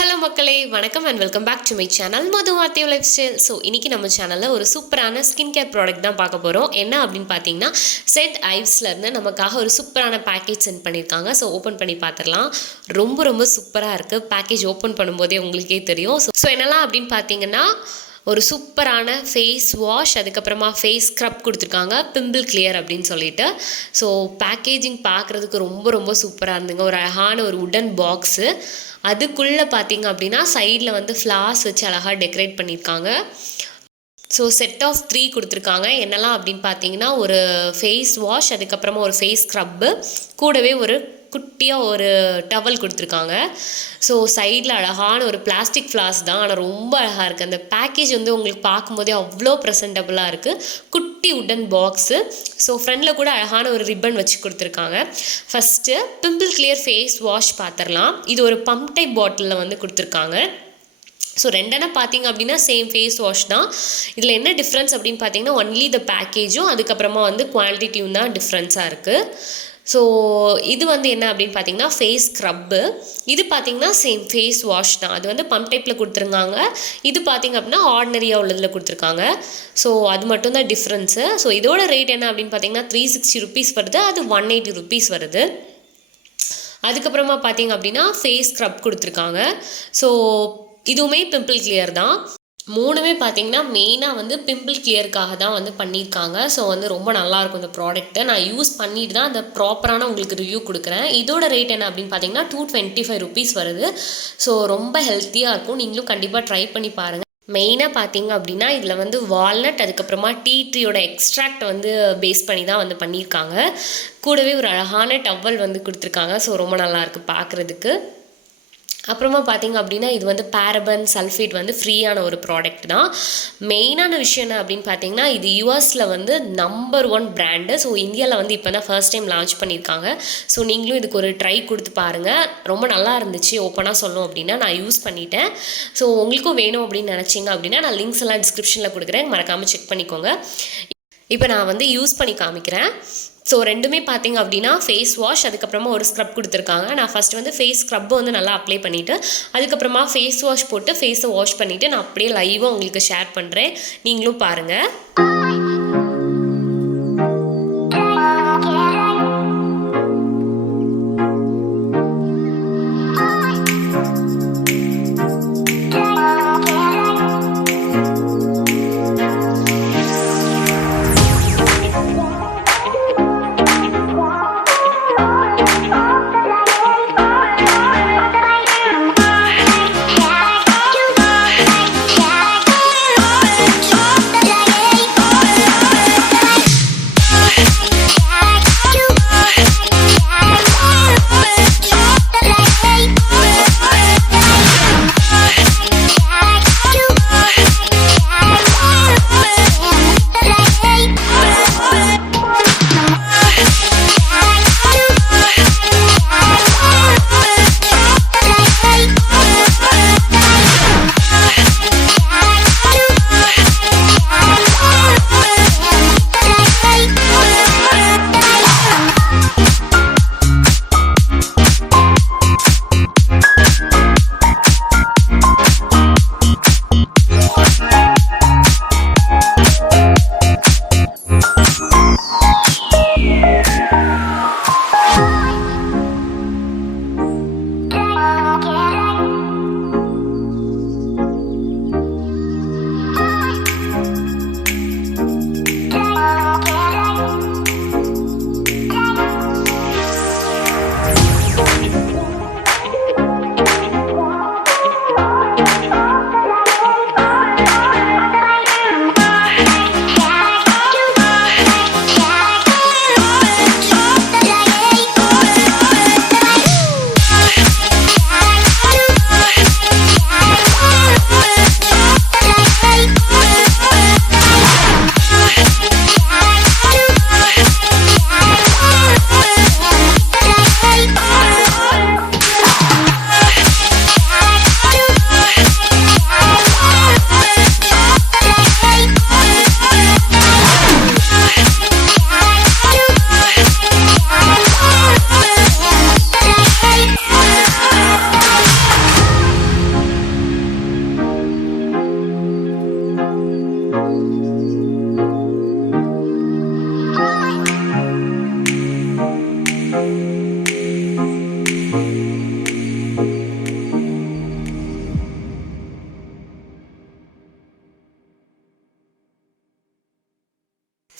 Hello மக்களே, வணக்கம் and welcome back to my channel Madhu வார்த்தை லைஃப் ஸ்டைல். ஸோ இன்றைக்கி நம்ம சேனலில் ஒரு சூப்பரான ஸ்கின் கேர் ப்ராடக்ட் தான் பார்க்க போகிறோம். என்ன அப்படின்னு பார்த்தீங்கன்னா, ஐவ்ஸ்லேருந்து நமக்காக ஒரு சூப்பரான பேக்கேஜ் சென்ட் பண்ணியிருக்காங்க. ஸோ ஓப்பன் பண்ணி பார்த்துடலாம். ரொம்ப சூப்பராக இருக்குது. பேக்கேஜ் ஓப்பன் பண்ணும்போதே உங்களுக்கே தெரியும். ஸோ என்னெல்லாம் அப்படின்னு பார்த்தீங்கன்னா, ஒரு சூப்பரான ஃபேஸ் வாஷ், அதுக்கப்புறமா ஃபேஸ் ஸ்க்ரப் கொடுத்துருக்காங்க, பிம்பிள் கிளியர் அப்படின்னு சொல்லிட்டு. ஸோ பேக்கேஜிங் பார்க்குறதுக்கு ரொம்ப சூப்பராக இருந்துங்க. ஒரு அழகான ஒரு உடன் பாக்ஸு, அதுக்குள்ளே பார்த்தீங்க அப்படின்னா சைடில் வந்து ஃப்ளார்ஸ் வச்சு அழகாக டெக்கரேட் பண்ணியிருக்காங்க. ஸோ செட் ஆஃப் 3 கொடுத்துருக்காங்க. என்னெல்லாம் அப்படின்னு பார்த்தீங்கன்னா, ஒரு ஃபேஸ் வாஷ், அதுக்கப்புறமா ஒரு ஃபேஸ் ஸ்க்ரப்பு, கூடவே ஒரு குட்டியாக ஒரு டவல் கொடுத்துருக்காங்க. ஸோ சைடில் அழகான ஒரு பிளாஸ்டிக் ஃப்ளாஸ் தான், ஆனால் ரொம்ப அழகாக இருக்குது. அந்த பேக்கேஜ் வந்து உங்களுக்கு பார்க்கும்போதே அவ்வளோ ப்ரெசன்டபுளாக இருக்குது. குட்டி உடன் பாக்ஸு. ஸோ ஃப்ரண்டில் கூட அழகான ஒரு ரிப்பன் வச்சு கொடுத்துருக்காங்க. First pimple clear face wash பார்த்துடலாம். இது ஒரு பம்ப் டைப் பாட்டிலில் வந்து கொடுத்துருக்காங்க. ஸோ ரெண்டெண்ணா பார்த்தீங்க அப்படின்னா சேம் ஃபேஸ் வாஷ் தான். இதில் என்ன டிஃப்ரென்ஸ் அப்படின்னு பார்த்தீங்கன்னா, ஒன்லி த பேக்கேஜும் அதுக்கப்புறமா வந்து குவான்டிட்டியும் தான் டிஃப்ரென்ஸாக இருக்குது. ஸோ இது வந்து என்ன அப்படின்னு பார்த்தீங்கன்னா ஃபேஸ் ஸ்க்ரப்பு. இது பார்த்தீங்கன்னா சேம் ஃபேஸ் வாஷ் தான். அது வந்து பம்ப் டைப்பில் கொடுத்துருக்காங்க. இது பார்த்தீங்க அப்படின்னா ஆர்டினரியாக உள்ளதில் கொடுத்துருக்காங்க. ஸோ அது மட்டும்தான் டிஃப்ரென்ஸு. ஸோ இதோட ரேட் என்ன அப்படின்னு பார்த்தீங்கன்னா 360 ருபீஸ் வருது. அது 180 ருபீஸ் வருது. அதுக்கப்புறமா பார்த்தீங்க அப்படின்னா ஃபேஸ் ஸ்க்ரப் கொடுத்துருக்காங்க. ஸோ இதுவுமே பிம்பிள் கிளியர் தான். மூணுமே பார்த்தீங்கன்னா மெயினாக வந்து பிம்பிள் கிளியருக்காக தான் வந்து பண்ணியிருக்காங்க. ஸோ வந்து ரொம்ப நல்லாயிருக்கும் இந்த ப்ராடக்ட்டு. நான் யூஸ் பண்ணிட்டு தான் அந்த ப்ராப்பரான உங்களுக்கு ரிவ்யூ கொடுக்குறேன். இதோட ரேட் என்ன அப்படின்னு பார்த்தீங்கன்னா 225 ருபீஸ் வருது. ஸோ ரொம்ப ஹெல்த்தியாக இருக்கும். நீங்களும் கண்டிப்பாக ட்ரை பண்ணி பாருங்கள். மெயினாக பார்த்தீங்க அப்படின்னா இதில் வந்து வால்நட், அதுக்கப்புறமா டீ ட்ரீயோட எக்ஸ்ட்ராக்ட் வந்து பேஸ் பண்ணி தான் வந்து பண்ணியிருக்காங்க. கூடவே ஒரு அழகான டவல் வந்து கொடுத்துருக்காங்க. ஸோ ரொம்ப நல்லாயிருக்கு பார்க்குறதுக்கு. அப்புறமா பார்த்தீங்க அப்படின்னா இது வந்து பேரபன் சல்ஃபேட் வந்து ஃப்ரீயான ஒரு ப்ராடக்ட் தான். மெயினான விஷயம் என்ன அப்படின்னு பார்த்தீங்கன்னா, இது யூஎஸில் வந்து நம்பர் 1 பிராண்டு. ஸோ இந்தியாவில் வந்து இப்போ தான் ஃபர்ஸ்ட் டைம் லான்ச் பண்ணியிருக்காங்க. ஸோ நீங்களும் இதுக்கு ஒரு ட்ரை கொடுத்து பாருங்கள். ரொம்ப நல்லா இருந்துச்சு. ஓப்பனாக சொல்லணும் அப்படின்னா நான் யூஸ் பண்ணிட்டேன். ஸோ உங்களுக்கும் வேணும் அப்படின்னு நினச்சிங்க அப்படின்னா நான் லிங்க்ஸ் எல்லாம் டிஸ்கிரிப்ஷனில் கொடுக்குறேன், மறக்காமல் செக் பண்ணிக்கோங்க. இப்போ நான் வந்து யூஸ் பண்ணி காமிக்கிறேன். ஸோ ரெண்டுமே பார்த்தீங்க அப்படின்னா ஃபேஸ் வாஷ், அதுக்கப்புறமா ஒரு ஸ்க்ரப் கொடுத்துருக்காங்க. நான் ஃபஸ்ட்டு வந்து ஃபேஸ் ஸ்க்ரப்பை வந்து நல்லா அப்ளை பண்ணிவிட்டு அதுக்கப்புறமா ஃபேஸ் வாஷ் போட்டு ஃபேஸை வாஷ் பண்ணிவிட்டு நான் அப்படியே லைவாக உங்களுக்கு ஷேர் பண்ணுறேன். நீங்களும் பாருங்கள்.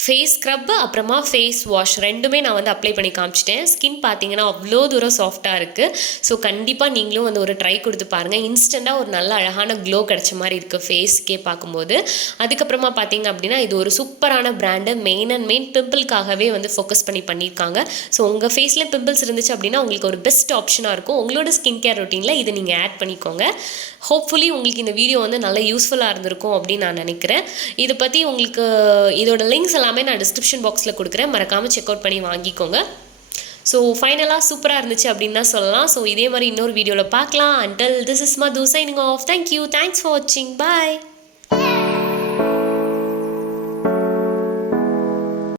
ஃபேஸ் ஸ்க்ரப் அப்புறமா ஃபேஸ் வாஷ் ரெண்டுமே நான் வந்து அப்ளை பண்ணி காமிச்சிட்டேன். ஸ்கின் பார்த்தீங்கன்னா அவ்வளோ தூரம் சாஃப்டாக இருக்குது. ஸோ கண்டிப்பாக நீங்களும் வந்து ஒரு ட்ரை கொடுத்து பாருங்கள். இன்ஸ்டண்ட்டாக ஒரு நல்ல அழகான க்ளோ கிடச்ச மாதிரி இருக்குது ஃபேஸ்க்கே பார்க்கும்போது. அதுக்கப்புறமா பார்த்தீங்க அப்படின்னா இது ஒரு சூப்பரான பிராண்டு. மெயின் பிம்பிள்காகவே வந்து ஃபோக்கஸ் பண்ணியிருக்காங்க. ஸோ உங்கள் ஃபேஸில் பிம்பிள்ஸ் இருந்துச்சு அப்படின்னா உங்களுக்கு ஒரு பெஸ்ட் ஆப்ஷனாக இருக்கும். உங்களோட ஸ்கின் கேர் ரொட்டீனில் இதை நீங்கள் ஆட் பண்ணிக்கோங்க. ஹோப்ஃபுல்லி உங்களுக்கு இந்த வீடியோ வந்து நல்ல யூஸ்ஃபுல்லாக இருந்திருக்கும் அப்படின்னு நான் நினைக்கிறேன். இதை பற்றி உங்களுக்கு இதோட லிங்க்ஸ் எல்லாமே நான் டிஸ்கிரிப்ஷன் பாக்ஸில் கொடுக்குறேன். மறக்காமல் செக் அவுட் பண்ணி வாங்கிக்கோங்க. ஸோ ஃபைனலாக சூப்பராக இருந்துச்சு அப்படின்னு தான் சொல்லலாம். ஸோ இதே மாதிரி இன்னொரு வீடியோவில் பார்க்கலாம். Until this is Madhu signing off. Thank you. Thanks for வாட்சிங். பாய்.